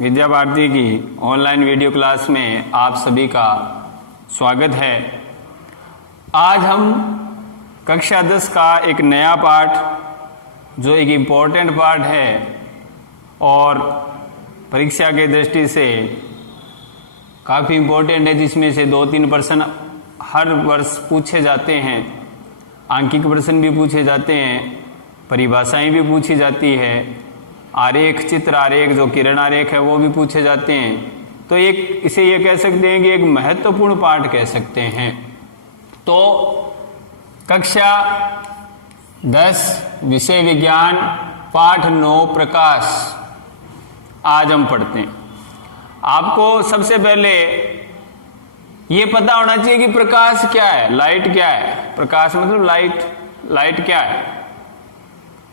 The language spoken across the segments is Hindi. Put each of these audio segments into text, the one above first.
विद्या भारती की ऑनलाइन वीडियो क्लास में आप सभी का स्वागत है। आज हम कक्षा 10 का एक नया पाठ जो एक इम्पोर्टेंट पाठ है और परीक्षा के दृष्टि से काफ़ी इम्पोर्टेंट है, जिसमें से 2-3 प्रश्न हर वर्ष पूछे जाते हैं। आंकिक प्रश्न भी पूछे जाते हैं, परिभाषाएं भी पूछी जाती है, आरेख, चित्र आरेख जो किरण आरेख है वो भी पूछे जाते हैं। तो एक इसे ये कह सकते हैं कि एक महत्वपूर्ण पाठ कह सकते हैं। तो कक्षा 10 विषय विज्ञान पाठ 9 प्रकाश आज हम पढ़ते हैं। आपको सबसे पहले ये पता होना चाहिए कि प्रकाश क्या है, लाइट क्या है। प्रकाश मतलब लाइट क्या है।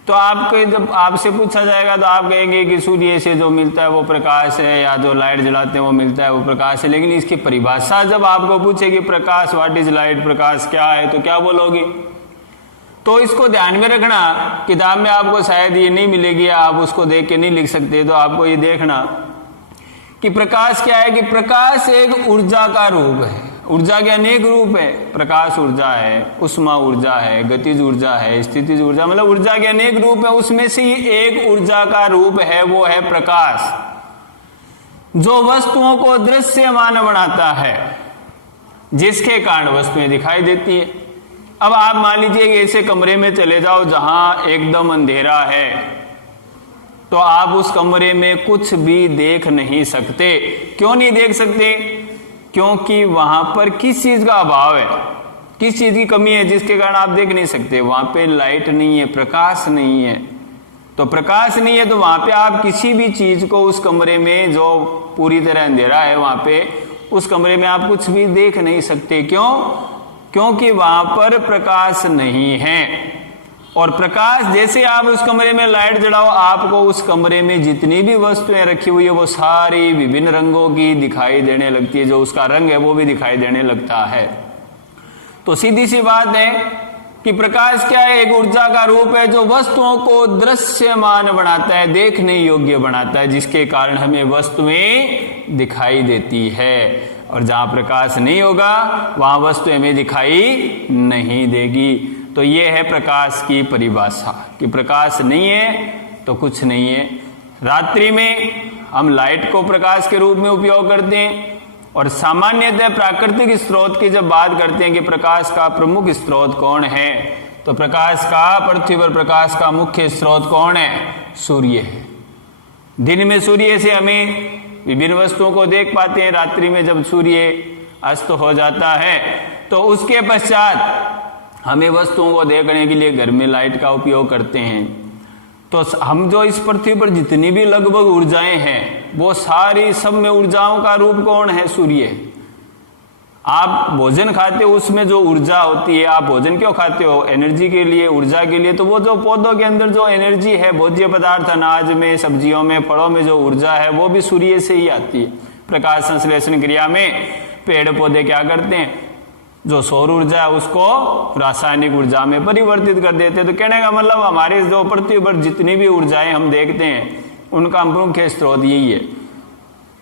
तो आपको जब आपसे पूछा जाएगा तो आप कहेंगे कि सूर्य से जो मिलता है वो प्रकाश है, या जो लाइट जलाते हैं वो मिलता है वो प्रकाश है। लेकिन इसकी परिभाषा जब आपको पूछे कि प्रकाश, व्हाट इज लाइट, प्रकाश क्या है, तो क्या बोलोगे? तो इसको ध्यान में रखना। किताब में आपको शायद ये नहीं मिलेगी, आप उसको देख के नहीं लिख सकते, तो आपको ये देखना कि प्रकाश क्या है। कि प्रकाश एक ऊर्जा का रूप है। ऊर्जा के अनेक रूप है। प्रकाश ऊर्जा है, उष्मा ऊर्जा है, गतिज ऊर्जा है, स्थितिज ऊर्जा, मतलब ऊर्जा के अनेक रूप है। उसमें से एक ऊर्जा का रूप है, वो है प्रकाश, जो वस्तुओं को दृश्यमान बनाता है, जिसके कारण वस्तुएं दिखाई देती है। अब आप मान लीजिए कि ऐसे कमरे में चले जाओ जहां एकदम अंधेरा है, तो आप उस कमरे में कुछ भी देख नहीं सकते। क्यों नहीं देख सकते? क्योंकि वहां पर किस चीज का अभाव है, किस चीज की कमी है जिसके कारण आप देख नहीं सकते। वहां पे लाइट नहीं है, प्रकाश नहीं है। तो प्रकाश नहीं है तो वहां पे आप किसी भी चीज को उस कमरे में जो पूरी तरह अंधेरा है, वहां पे उस कमरे में आप कुछ भी देख नहीं सकते। क्यों? क्योंकि वहां पर प्रकाश नहीं है। और प्रकाश, जैसे आप उस कमरे में लाइट जलाओ, आपको उस कमरे में जितनी भी वस्तुएं रखी हुई है वो सारी विभिन्न रंगों की दिखाई देने लगती है। जो उसका रंग है वो भी दिखाई देने लगता है। तो सीधी सी बात है कि प्रकाश क्या है? एक ऊर्जा का रूप है जो वस्तुओं को दृश्यमान बनाता है, देखने योग्य बनाता है, जिसके कारण हमें वस्तुएं दिखाई देती है। और जहां प्रकाश नहीं होगा वहां वस्तु हमें दिखाई नहीं देगी। तो ये है प्रकाश की परिभाषा कि प्रकाश नहीं है तो कुछ नहीं है। रात्रि में हम लाइट को प्रकाश के रूप में उपयोग करते हैं। और सामान्यतः प्राकृतिक स्रोत की जब बात करते हैं कि प्रकाश का प्रमुख स्रोत कौन है, तो प्रकाश का, पृथ्वी पर प्रकाश का मुख्य स्रोत कौन है? सूर्य है। दिन में सूर्य से हमें विभिन्न वस्तुओं को देख पाते हैं। रात्रि में जब सूर्य अस्त हो जाता है तो उसके पश्चात हमें वस्तुओं को देखने के लिए घर में लाइट का उपयोग करते हैं। तो हम जो इस पृथ्वी पर जितनी भी लगभग ऊर्जाएं हैं, वो सारी, सब में ऊर्जाओं का रूप कौन है? सूर्य। आप भोजन खाते हो, उसमें जो ऊर्जा होती है, आप भोजन क्यों खाते हो? एनर्जी के लिए, ऊर्जा के लिए। तो वो जो पौधों के अंदर जो एनर्जी है, भोज्य पदार्थ, अनाज में, सब्जियों में, फलों में जो ऊर्जा है वो भी सूर्य से ही आती है। प्रकाश संश्लेषण क्रिया में पेड़ पौधे क्या करते हैं? जो सौर ऊर्जा है उसको रासायनिक ऊर्जा में परिवर्तित कर देते हैं। तो कहने का मतलब हमारे जो पृथ्वी पर जितनी भी ऊर्जाएं हम देखते हैं उनका मुख्य स्रोत यही है।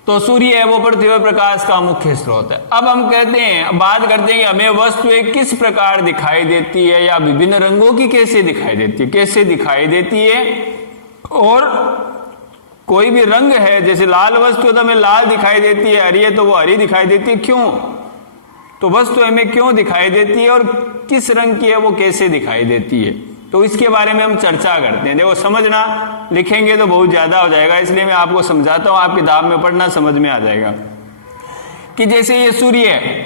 तो सूर्य है वो पृथ्वी पर प्रकाश का मुख्य स्रोत है। अब हम कहते हैं, बात करते हैं कि हमें वस्तुएं किस प्रकार दिखाई देती है, या विभिन्न रंगों की कैसे दिखाई देती है, कैसे दिखाई देती है। और कोई भी रंग है, जैसे लाल वस्तु तो हमें लाल दिखाई देती है, हरी है तो वो हरी दिखाई देती है। क्यों? तो वस्तु हमें क्यों दिखाई देती है और किस रंग की है, वो कैसे दिखाई देती है, तो इसके बारे में हम चर्चा करते हैं। देखो, समझना, लिखेंगे तो बहुत ज्यादा हो जाएगा, इसलिए मैं आपको समझाता हूं, आप किताब में पढ़ना, समझ में आ जाएगा। कि जैसे ये सूर्य है,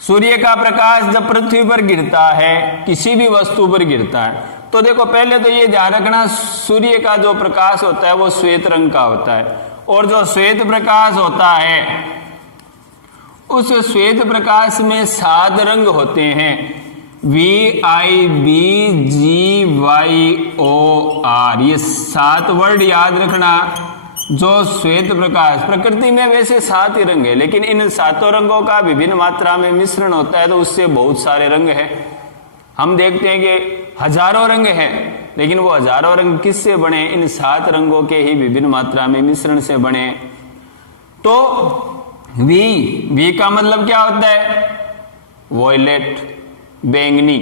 सूर्य का प्रकाश जब पृथ्वी पर गिरता है, किसी भी वस्तु पर गिरता है, तो देखो पहले तो ये ध्यान रखना, सूर्य का जो प्रकाश होता है वो श्वेत रंग का होता है। और जो श्वेत प्रकाश होता है, उस श्वेत प्रकाश में 7 रंग होते हैं। VIBGYOR, ये 7 वर्ड याद रखना। जो श्वेत प्रकाश, प्रकृति में वैसे 7 ही रंग है, लेकिन इन 7 रंगों का विभिन्न मात्रा में मिश्रण होता है तो उससे बहुत सारे रंग हैं। हम देखते हैं कि हजारों रंग हैं, लेकिन वो हजारों रंग किससे बने? इन 7 रंगों के ही विभिन्न मात्रा में मिश्रण से बने। तो वी का मतलब क्या होता है? वॉयलेट, बैंगनी।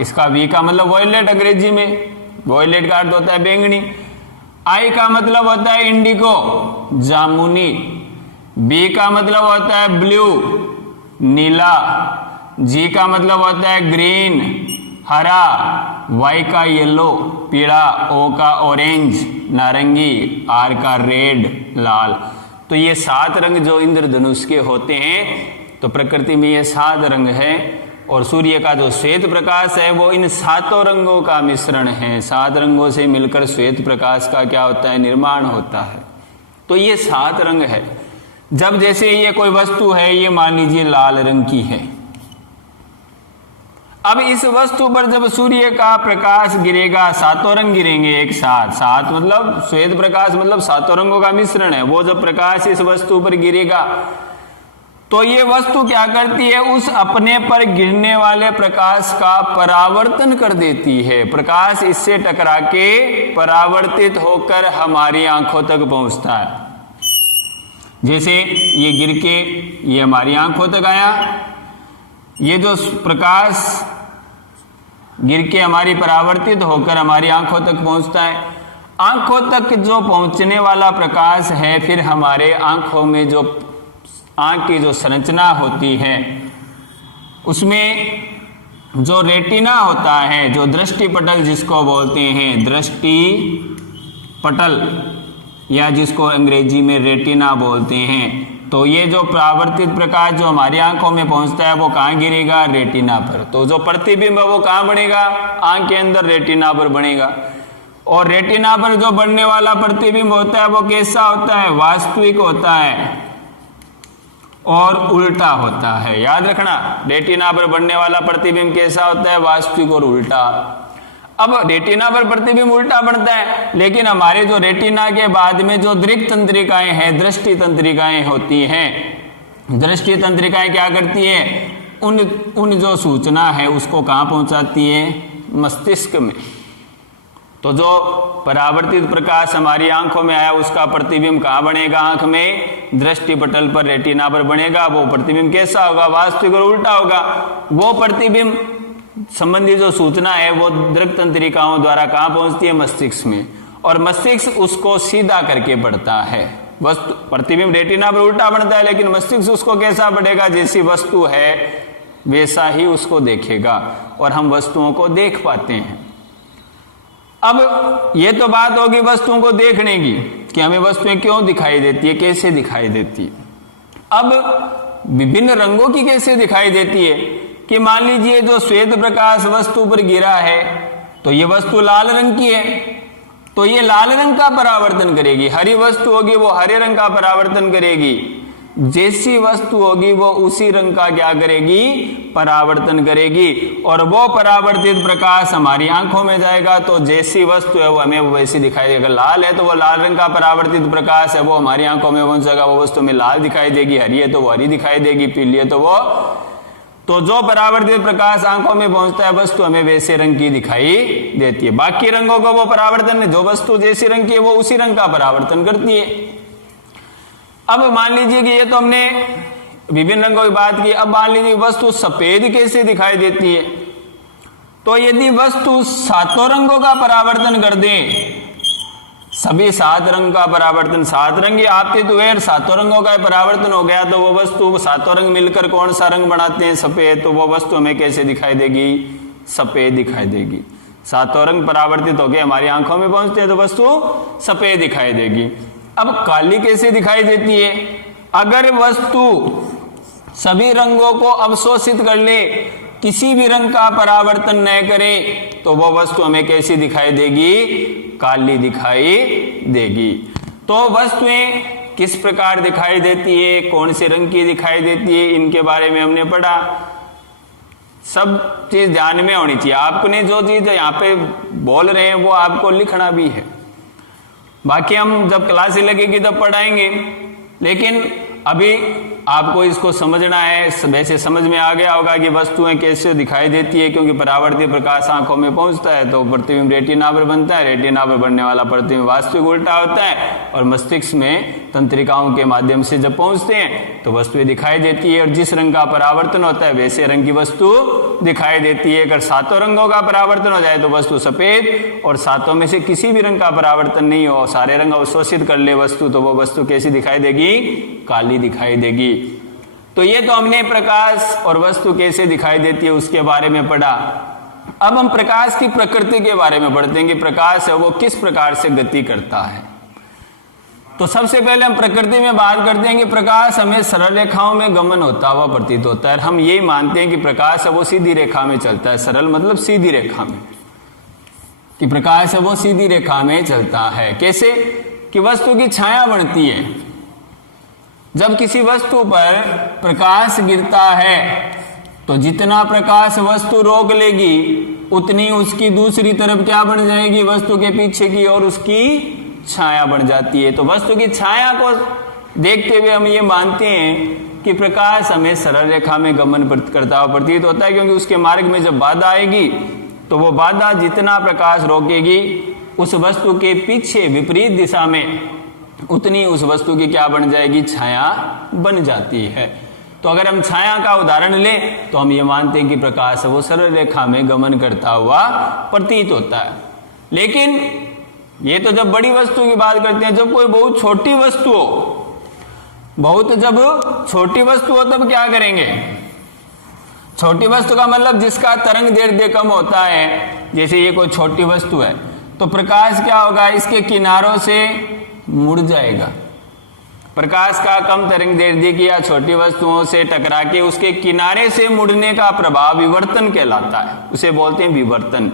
इसका वी का मतलब वॉयलेट अंग्रेजी में, वॉयलेट का अर्थ होता है बैंगनी। आई का मतलब होता है इंडिगो, जामुनी। बी का मतलब होता है ब्लू, नीला। जी का मतलब होता है ग्रीन, हरा। वाई का येलो, पीला। ओ का ऑरेंज, नारंगी। आर का रेड, लाल। तो ये 7 रंग जो इंद्रधनुष के होते हैं, तो प्रकृति में ये 7 रंग है। और सूर्य का जो श्वेत प्रकाश है वो इन 7 रंगों का मिश्रण है। 7 रंगों से मिलकर श्वेत प्रकाश का क्या होता है? निर्माण होता है। तो ये 7 रंग है। जब जैसे ये कोई वस्तु है, ये मान लीजिए लाल रंग की है। अब इस वस्तु पर जब सूर्य का प्रकाश गिरेगा, 7 रंग गिरेंगे एक साथ। 7 मतलब श्वेत प्रकाश मतलब 7 रंगों का मिश्रण है। वो जब प्रकाश इस वस्तु पर गिरेगा तो ये वस्तु क्या करती है? उस अपने पर गिरने वाले प्रकाश का परावर्तन कर देती है। प्रकाश इससे टकरा के परावर्तित होकर हमारी आंखों तक पहुंचता है। जैसे ये गिर के ये हमारी आंखों तक आया, ये जो प्रकाश गिर के हमारी परावर्तित होकर हमारी आंखों तक पहुंचता है। आंखों तक जो पहुंचने वाला प्रकाश है, फिर हमारे आंखों में जो आंख की जो संरचना होती है, उसमें जो रेटिना होता है, जो दृष्टि पटल जिसको बोलते हैं, दृष्टि पटल, या जिसको अंग्रेजी में रेटिना बोलते हैं। तो ये जो परावर्तित प्रकाश जो हमारी आंखों में पहुंचता है वो कहाँ गिरेगा? रेटिना पर। तो जो प्रतिबिंब है वो कहाँ बनेगा? आंख के अंदर रेटिना पर बनेगा। और रेटिना पर जो बनने वाला प्रतिबिंब होता है वो कैसा होता है? वास्तविक होता है और उल्टा होता है। याद रखना, रेटिना पर बनने वाला प्रतिबिंब कैसा होता है? वास्तविक और उल्टा। अब रेटिना पर प्रतिबिंब उल्टा बनता है, लेकिन हमारे जो रेटिना के बाद में जो दृक् तंत्रिकाएं हैं, दृष्टि तंत्रिकाएं होती हैं, दृष्टि तंत्रिकाएं क्या करती है? उन जो सूचना है उसको कहाँ पहुंचाती है? मस्तिष्क में। तो जो परावर्तित प्रकाश हमारी आंखों में आया उसका प्रतिबिंब कहाँ बनेगा? आंख में, दृष्टि पटल पर, रेटिना पर बनेगा। वो प्रतिबिंब कैसा होगा? वास्तविक और उल्टा होगा। वो प्रतिबिंब संबंधी जो सूचना है वो दृक् तंत्रिकाओं द्वारा कहाँ पहुंचती है? मस्तिष्क में। और मस्तिष्क उसको सीधा करके पढ़ता है। वस्तु प्रतिबिंब रेटिना पर उल्टा बनता है, लेकिन मस्तिष्क उसको कैसा पढ़ेगा? जैसी वस्तु है वैसा ही उसको देखेगा और हम वस्तुओं को देख पाते हैं। अब ये तो बात होगी वस्तुओं को देखने की, कि हमें वस्तुएं क्यों दिखाई देती है, कैसे दिखाई देती है। अब विभिन्न रंगों की कैसे दिखाई देती है? कि मान लीजिए जो श्वेत प्रकाश वस्तु पर गिरा है, तो ये वस्तु लाल रंग की है, तो ये लाल रंग का परावर्तन करेगी। हरी वस्तु होगी वो हरे रंग का परावर्तन करेगी। जैसी वस्तु होगी वो उसी रंग का क्या करेगी? परावर्तन करेगी। और वो परावर्तित प्रकाश हमारी आंखों में जाएगा, तो जैसी वस्तु है वो हमें वैसी दिखाई देगा। लाल है तो वो लाल रंग का परावर्तित प्रकाश है, वो हमारी आंखों में पहुंचेगा, वो वस्तु में लाल दिखाई देगी। हरी है तो वो हरी दिखाई देगी, पीली है तो वो। तो जो परावर्तित प्रकाश आंखों में पहुंचता है वस्तु हमें वैसे रंग की दिखाई देती है। बाकी रंगों को वो परावर्तन, जो वस्तु जैसी रंग की है वो उसी रंग का परावर्तन करती है। अब मान लीजिए कि ये तो हमने विभिन्न रंगों की बात की। अब मान लीजिए वस्तु सफेद कैसे दिखाई देती है? तो यदि वस्तु 7 रंगों का परावर्तन कर दे, सभी 7 रंग का परावर्तन, 7 रंग आपके तो 7 रंगों का परावर्तन हो गया, तो वो वस्तु 7 रंग मिलकर कौन सा रंग बनाते हैं? सफेद। तो वो वस्तु हमें कैसे दिखाई देगी? सफेद दिखाई देगी। 7 रंग परावर्तित होकर हमारी आंखों में पहुंचते हैं तो वस्तु सफेद दिखाई देगी। अब काली कैसे दिखाई देती है? अगर वस्तु सभी रंगों को अवशोषित कर ले, किसी भी रंग का परावर्तन न करे, तो वह वस्तु हमें कैसी दिखाई देगी? काली दिखाई देगी। तो वस्तुएं किस प्रकार दिखाई देती है, कौन से रंग की दिखाई देती है, इनके बारे में हमने पढ़ा। सब चीज ध्यान में होनी चाहिए। आपने जो चीज यहाँ पे बोल रहे हैं वो आपको लिखना भी है। बाकी हम जब क्लासें लगेगी तब पढ़ाएंगे, लेकिन अभी आपको इसको समझना है। वैसे समझ में आ गया होगा कि वस्तुएं कैसे दिखाई देती है, क्योंकि परावर्तित प्रकाश आंखों में पहुंचता है तो प्रतिबिंब रेटिना पर बनता है, रेटिना पर बनने वाला प्रतिबिंब वास्तविक उल्टा होता है और मस्तिष्क में तंत्रिकाओं के माध्यम से जब पहुंचते हैं तो वस्तुएं दिखाई देती है। और जिस रंग का परावर्तन होता है वैसे रंग की वस्तु दिखाई देती है। अगर सातों रंगों का परावर्तन हो जाए तो वस्तु सफेद, और सातों में से किसी भी रंग का परावर्तन नहीं हो, सारे रंग अवशोषित कर ले वस्तु, तो वो वस्तु कैसी दिखाई देगी? काली दिखाई देगी। तो ये तो हमने प्रकाश और वस्तु कैसे दिखाई देती है उसके बारे में पढ़ा। अब हम प्रकाश की प्रकृति के बारे में पढ़ते हैं कि प्रकाश है वो किस प्रकार से गति करता है। तो सबसे पहले हम प्रकृति में बात करते हैं कि प्रकाश हमें सरल रेखाओं में गमन होता हुआ प्रतीत होता है। हम यही मानते हैं कि प्रकाश है वो सीधी रेखा में चलता है। सरल मतलब सीधी रेखा में, कि प्रकाश है वो सीधी रेखा में चलता है। कैसे? कि वस्तु की छाया बनती है। जब किसी वस्तु पर प्रकाश गिरता है तो जितना प्रकाश वस्तु रोक लेगी उतनी उसकी दूसरी तरफ क्या बन जाएगी? वस्तु के पीछे की और उसकी छाया बन जाती है। तो वस्तु की छाया को देखते हुए हम ये मानते हैं कि प्रकाश हमें सरल रेखा में गमन करता हुआ प्रतीत होता है, क्योंकि उसके मार्ग में जब बाधा आएगी तो वो बाधा जितना प्रकाश रोकेगी उस वस्तु के पीछे विपरीत दिशा में उतनी उस वस्तु की क्या बन जाएगी? छाया बन जाती है। तो अगर हम छाया का उदाहरण लें तो हम ये मानते हैं कि प्रकाश वो सरल रेखा में गमन करता हुआ प्रतीत होता है। लेकिन ये तो जब बड़ी वस्तु की बात करते हैं, जब कोई बहुत छोटी वस्तु हो, जब छोटी वस्तु हो तब क्या करेंगे? छोटी वस्तु का मतलब जिसका तरंग दैर्ध्य कम होता है, जैसे ये कोई छोटी वस्तु है तो प्रकाश क्या होगा? इसके किनारों से मुड़ जाएगा। प्रकाश का कम तरंग दैर्ध्य की या छोटी वस्तुओं से टकरा के उसके किनारे से मुड़ने का प्रभाव विवर्तन कहलाता है। उसे बोलते हैं विवर्तन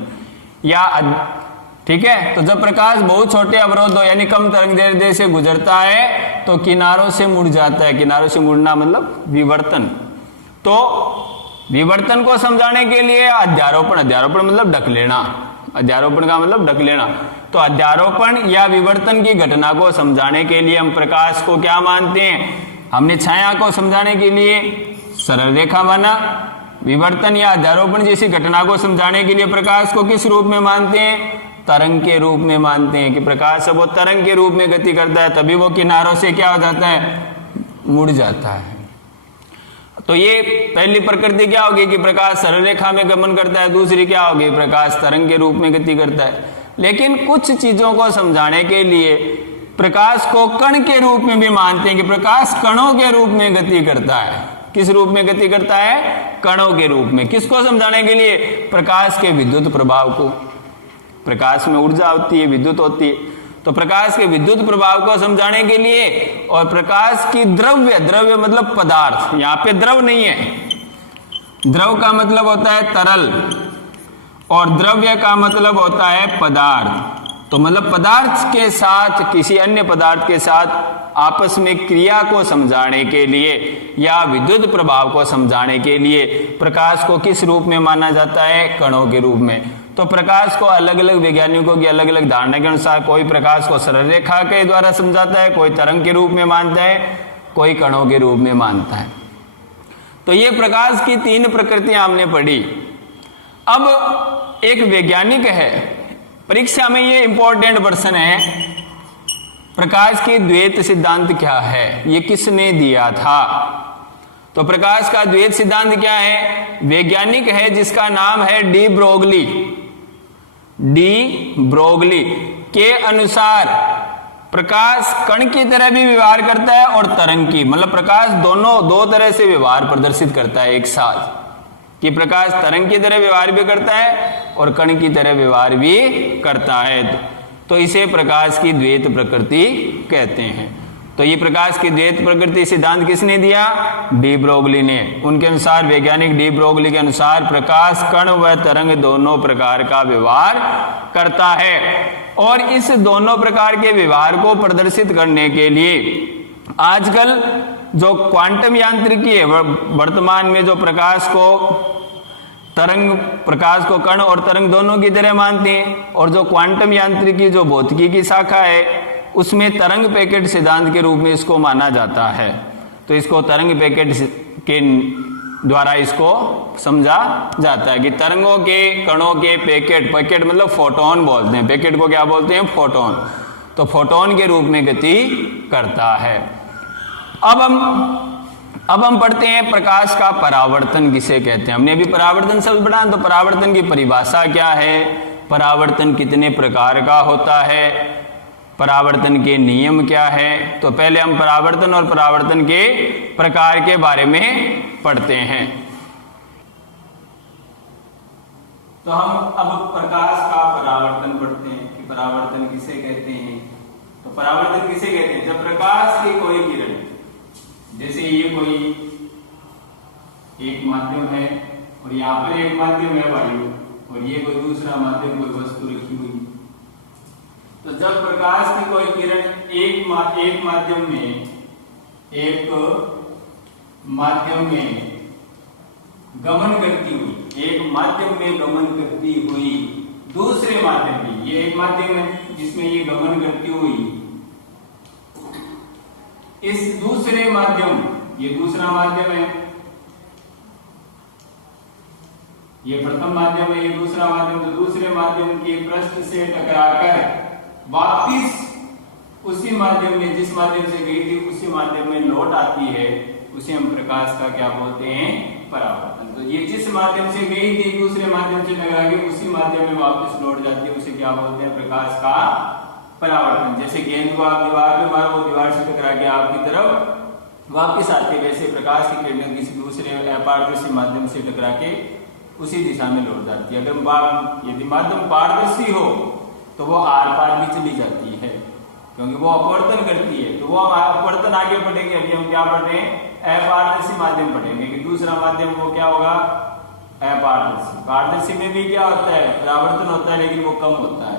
या ठीक है। तो जब प्रकाश बहुत छोटे अवरोध हो यानी कम तरंग दैर्ध्य से गुजरता है तो किनारों से मुड़ जाता है। किनारों से मुड़ना मतलब विवर्तन। तो विवर्तन को समझाने के लिए अध्यारोपण, अध्यारोपण मतलब ढक लेना, अध्यारोपण का मतलब ढक लेना। तो अध्यारोपण या विवर्तन की घटना को समझाने के लिए हम प्रकाश को क्या मानते हैं? हमने छाया को समझाने के लिए सरल रेखा माना। विवर्तन या अध्यारोपण जैसी घटना को समझाने के लिए प्रकाश को किस रूप में मानते हैं? तरंग के रूप में मानते हैं कि प्रकाश वो तरंग के रूप में गति करता है, तभी वो किनारों से क्या हो जाता है? मुड़ जाता है। तो ये पहली प्रकृति क्या होगी कि प्रकाश सरल रेखा में गमन करता है। दूसरी क्या होगी? प्रकाश तरंग के रूप में गति करता है। लेकिन कुछ चीजों को समझाने के लिए प्रकाश को कण के रूप में भी मानते हैं कि प्रकाश कणों के रूप में गति करता है। किस रूप में गति करता है? कणों के रूप में। किसको समझाने के लिए? प्रकाश के विद्युत प्रभाव को। प्रकाश में ऊर्जा होती है, विद्युत होती है, तो प्रकाश के विद्युत प्रभाव को समझाने के लिए और प्रकाश की द्रव्य, द्रव्य मतलब पदार्थ, यहाँ पे द्रव नहीं है, द्रव का मतलब होता है तरल और द्रव्य का मतलब होता है पदार्थ। तो मतलब पदार्थ के साथ किसी अन्य पदार्थ के साथ आपस में क्रिया को समझाने के लिए या विद्युत प्रभाव को समझाने के लिए प्रकाश को किस रूप में माना जाता है? कणों के रूप में। तो प्रकाश को अलग अलग वैज्ञानिकों की अलग अलग धारणा के अनुसार कोई प्रकाश को सरल रेखा के द्वारा समझाता है, कोई तरंग के रूप में मानता है, कोई कणों के रूप में मानता है। तो ये प्रकाश की तीन प्रकृतियां हमने पढ़ी। अब एक वैज्ञानिक है, परीक्षा में ये इंपॉर्टेंट प्रश्न है, प्रकाश की द्वैत सिद्धांत क्या है? ये किसने दिया था? तो प्रकाश का द्वैत सिद्धांत क्या है? वैज्ञानिक है जिसका नाम है डी ब्रोगली। डी ब्रोगली के अनुसार प्रकाश कण की तरह भी व्यवहार करता है और तरंग की, मतलब प्रकाश दोनों दो तरह से व्यवहार प्रदर्शित करता है एक साथ, कि प्रकाश तरंग की तरह व्यवहार भी करता है और कण की तरह व्यवहार भी करता है। तो इसे प्रकाश की द्वैत प्रकृति कहते हैं। तो ये प्रकाश की द्वैत प्रकृति सिद्धांत किसने दिया? डी ब्रोगली ने। उनके अनुसार, वैज्ञानिक डी ब्रोगली के अनुसार प्रकाश कण व तरंग दोनों प्रकार का व्यवहार करता है और इस दोनों प्रकार के व्यवहार को प्रदर्शित करने के लिए आजकल जो क्वांटम यांत्रिकी है, वर्तमान में जो प्रकाश को कण और तरंग दोनों की तरह मानते हैं, और जो क्वांटम यांत्रिकी जो भौतिकी की शाखा है उसमें तरंग पैकेट सिद्धांत के रूप में इसको माना जाता है। तो तो इसको तरंग पैकेट के द्वारा इसको समझा जाता है कि तरंगों के कणों के पैकेट, पैकेट मतलब फोटोन बोलते हैं, पैकेट को क्या बोलते हैं, फोटोन, तो फोटोन के रूप में गति करता है। अब हम पढ़ते हैं प्रकाश का परावर्तन किसे कहते हैं। हमने अभी परावर्तन शब्द पढ़ा, तो परावर्तन की परिभाषा क्या है, परावर्तन कितने प्रकार का होता है, परावर्तन के नियम क्या है। तो पहले हम परावर्तन और परावर्तन के प्रकार के बारे में पढ़ते हैं। तो हम अब प्रकाश का परावर्तन पढ़ते हैं कि परावर्तन किसे कहते हैं। तो परावर्तन किसे कहते हैं, जब प्रकाश की कोई किरण, जैसे ये कोई एक माध्यम है और यहाँ पर एक माध्यम है वायु, और ये कोई दूसरा माध्यम, कोई वस्तु रखी हुई, तो जब प्रकाश की कोई किरण एक माध्यम में गमन करती हुई, एक माध्यम में गमन करती हुई दूसरे माध्यम में, ये एक माध्यम है जिसमें ये गमन करती हुई, इस दूसरे माध्यम, ये दूसरा माध्यम है, ये प्रथम माध्यम है, ये दूसरा माध्यम, तो दूसरे माध्यम के पृष्ठ से टकराकर वापिस उसी माध्यम में, जिस माध्यम से गई थी उसी माध्यम में लौट आती है, उसे हम प्रकाश का क्या बोलते हैं, परावर्तन। तो ये जिस माध्यम से गई थी दूसरे माध्यम से टकरा के उसी माध्यम में वापस लौट जाती है, उसे क्या बोलते हैं, प्रकाश का परावर्तन। जैसे गेंद को आप दीवार पे मारो, वो दीवार से टकरा के आपकी तरफ वापस आती है, वैसे प्रकाश की किरणें किसी दूसरे अपारदर्शी माध्यम से टकरा के उसी दिशा में लौट जाती है। अगर यदि माध्यम पारदर्शी हो तो वो आर पार भी चली जाती है, क्योंकि वो अपवर्तन करती है, तो वो अपवर्तन आगे बढ़ेंगे। अभी हम क्या पढ़ रहे हैं, अपारदर्शी माध्यम पढ़ेंगे कि दूसरा माध्यम वो क्या होगा, अपारदर्शी। पारदर्शी में भी क्या होता है, परावर्तन होता है, लेकिन वो कम होता है।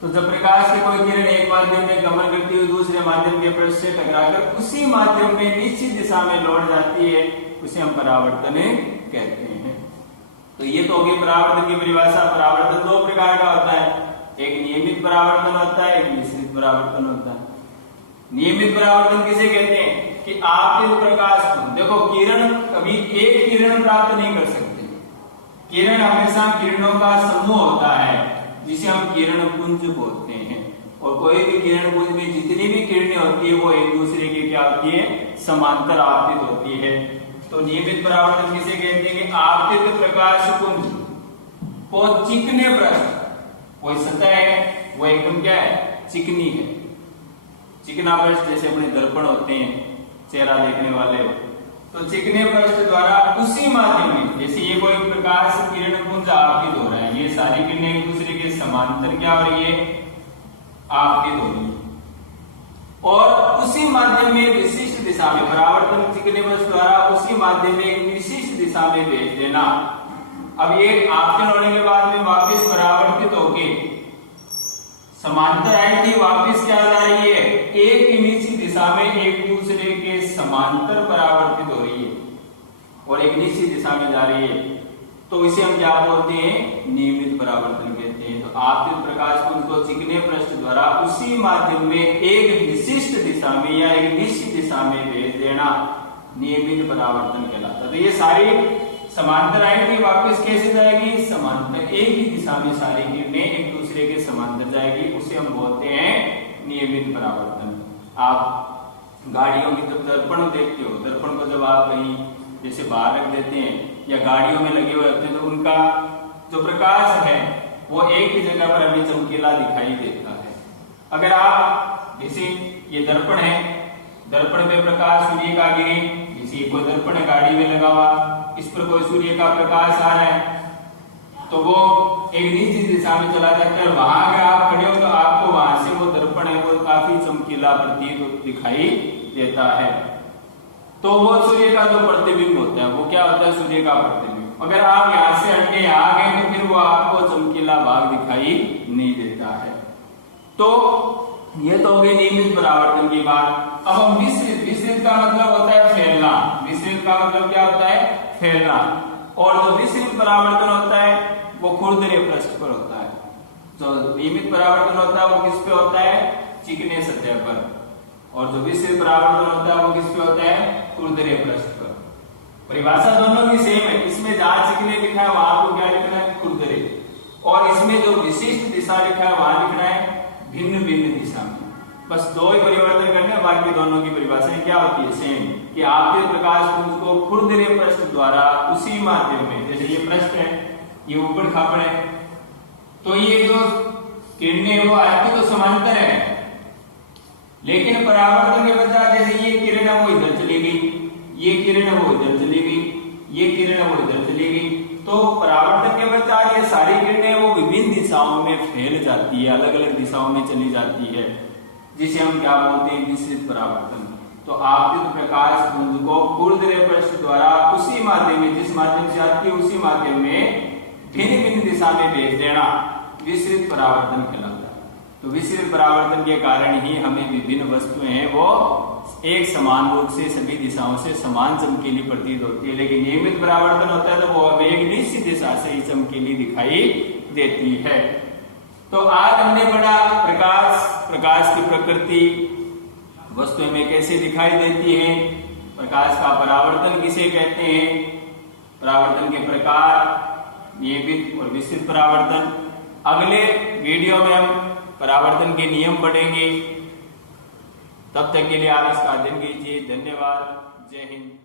तो जब प्रकाश की कोई किरण एक माध्यम में गमन करती हुई दूसरे माध्यम के पृष्ठ से टकराकर उसी माध्यम में निश्चित दिशा में लौट जाती है, उसे हम परावर्तन कहते हैं। तो ये तो होगी परावर्तन की परिभाषा। परावर्तन दो प्रकार का होता है, एक नियमित परावर्तन होता है, एक मिश्रित परावर्तन होता है। नियमित परावर्तन किसे कहते हैं कि आपतित प्रकाश को, देखो किरण कभी एक किरण प्राप्त नहीं कर सकते, किरण हमेशा किरणों का समूह होता है जिसे हम किरण पुंज बोलते हैं, और कोई भी किरण पुंज में जितनी भी किरणें होती है वो एक दूसरे के क्या होती है, समांतर आपतित होती है। तो नियमित परावर्तन किसे कहते हैं कि आपतित प्रकाश पुंज को चिकने पृष्ठ, कोई सतह है वो एकदम क्या है, चिकनी है, चिकना पृष्ठ, जैसे अपने दर्पण होते हैं चेहरा देखने वाले, तो चिकने पृष्ठ द्वारा उसी माध्यम में, जैसे ये कोई प्रकाश किरण पुंज आपतित हो रहा है, ये सारी किरणें एक दूसरे के समांतर क्या हो रही है, आपतित हो रही है, और उसी माध्यम में विशिष्ट दिशा में परावर्तन चिकने पृष्ठ द्वारा उसी माध्यम में एक विशिष्ट दिशा में भेज देना। अब ये आपतन होने के बाद में वापस परावर्तित होके समांतर आई थी, वापस क्या जा रही है, एक ही निश्चित दिशा में एक दूसरे के समांतर परावर्तित हो रही है और एक निश्चित दिशा में जा रही है, तो इसे हम क्या बोलते हैं, नियमित परावर्तन कहते हैं। तो आपतित प्रकाश पुंज को चिकने पृष्ठ द्वारा उसी माध्यम में एक विशिष्ट दिशा में या एक निश्चित दिशा में भेज देना नियमित परावर्तन कहलाता है। तो ये सारी समांतर आई थी, वापस कैसे जाएगी, समांतर एक ही दिशा में सारी किरणें एक दूसरे के समांतर जाएगी, उसे हम बोलते हैं नियमित परावर्तन। आप गाड़ियों की जब दर्पण देखते हो, दर्पण को जब आप कहीं जैसे बाहर रख देते हैं या गाड़ियों में लगे हुए होते हैं, तो उनका जो प्रकाश है वो एक ही जगह पर हमें चमकीला दिखाई देता है। अगर आप जैसे ये दर्पण है, दर्पण पे प्रकाश सूर्य का गिरे, जैसे कोई दर्पण है गाड़ी में लगा हुआ, इस पर कोई सूर्य का प्रकाश आ रहा है तो वो एक निश्चित दिशा में चला जाता है, वहां अगर आप खड़े हो तो आपको वहां से वो दर्पण है वो काफी चमकीला प्रतीत दिखाई देता है। तो वो सूर्य का जो प्रतिबिंब होता है वो क्या होता है, सूर्य का प्रतिबिंब। अगर आप यहाँ से हटके यहाँ गए तो फिर वो आपको चमकीला भाग दिखाई नहीं देता है। तो ये तो हो गई नियमित परावर्तन की बात। अब हम विसरित, विसरित का मतलब होता है फैलना, विसरित का मतलब क्या होता है, फैलना। और जो विसरित परावर्तन होता है वो खुरदरे पृष्ठ पर होता है, जो नियमित परावर्तन होता है वो किस पे होता है, चिकने सतह पर। और जो विस्तृत परावर्तन होता है वो किस पे होता है, खुरदरे पृष्ठ पर। परिभाषा दोनों की सेम है, इसमें जहां चिकने लिखा है वहां आपको क्या लिखना है, खुरदरे, और इसमें जो विशिष्ट दिशा लिखा है वहां लिखना है भिन्न भिन्न दिशा में। बस दो ही परिवर्तन करने हैं, बाकी दोनों की परिभाषाएं क्या होती है, सेम, कि आपके प्रकाश पुंज को खुरदरे पृष्ठ द्वारा उसी माध्यम में, जैसे ये पृष्ठ है, ये ऊपर खापड़ है, तो ये जो किरणें वो आपकी तो समांतर है, लेकिन परावर्तन के बजाय जैसे ये किरण है वो इधर चली गई, ये किरण है वो इधर चली गई, ये किरण है वो इधर चली गई, तो परावर्तन के बजाय ये सारी किरणें वो विभिन्न दिशाओं में फैल जाती है, अलग अलग दिशाओं में चली जाती है, जिसे हम क्या बोलते हैं, विस्तृत परावर्तन। तो आपतित प्रकाश पुंज को खुरदरे पृष्ठ द्वारा उसी माध्यम में, जिस माध्यम से आती है उसी माध्यम में भिन्न भिन्न दिशा में भेज देना विस्तृत परावर्तन कहलाता है। तो विस्तृत परावर्तन के कारण ही हमें विभिन्न वस्तुएं हैं वो एक समान रूप से सभी दिशाओं से समान चमकीली प्रतीत होती है, लेकिन नियमित परावर्तन होता है तो वो हमें एक निश्चित दिशा से ही चमकीली दिखाई देती है। तो आज हमने पढ़ा प्रकाश की प्रकृति, वस्तुएं में कैसे दिखाई देती है, प्रकाश का परावर्तन किसे कहते हैं, परावर्तन के प्रकार, नियमित और विस्तृत परावर्तन। अगले वीडियो में हम परावर्तन के नियम पढ़ेंगे। तब तक के लिए आप इसका अध्ययन कीजिए। धन्यवाद। जय हिंद।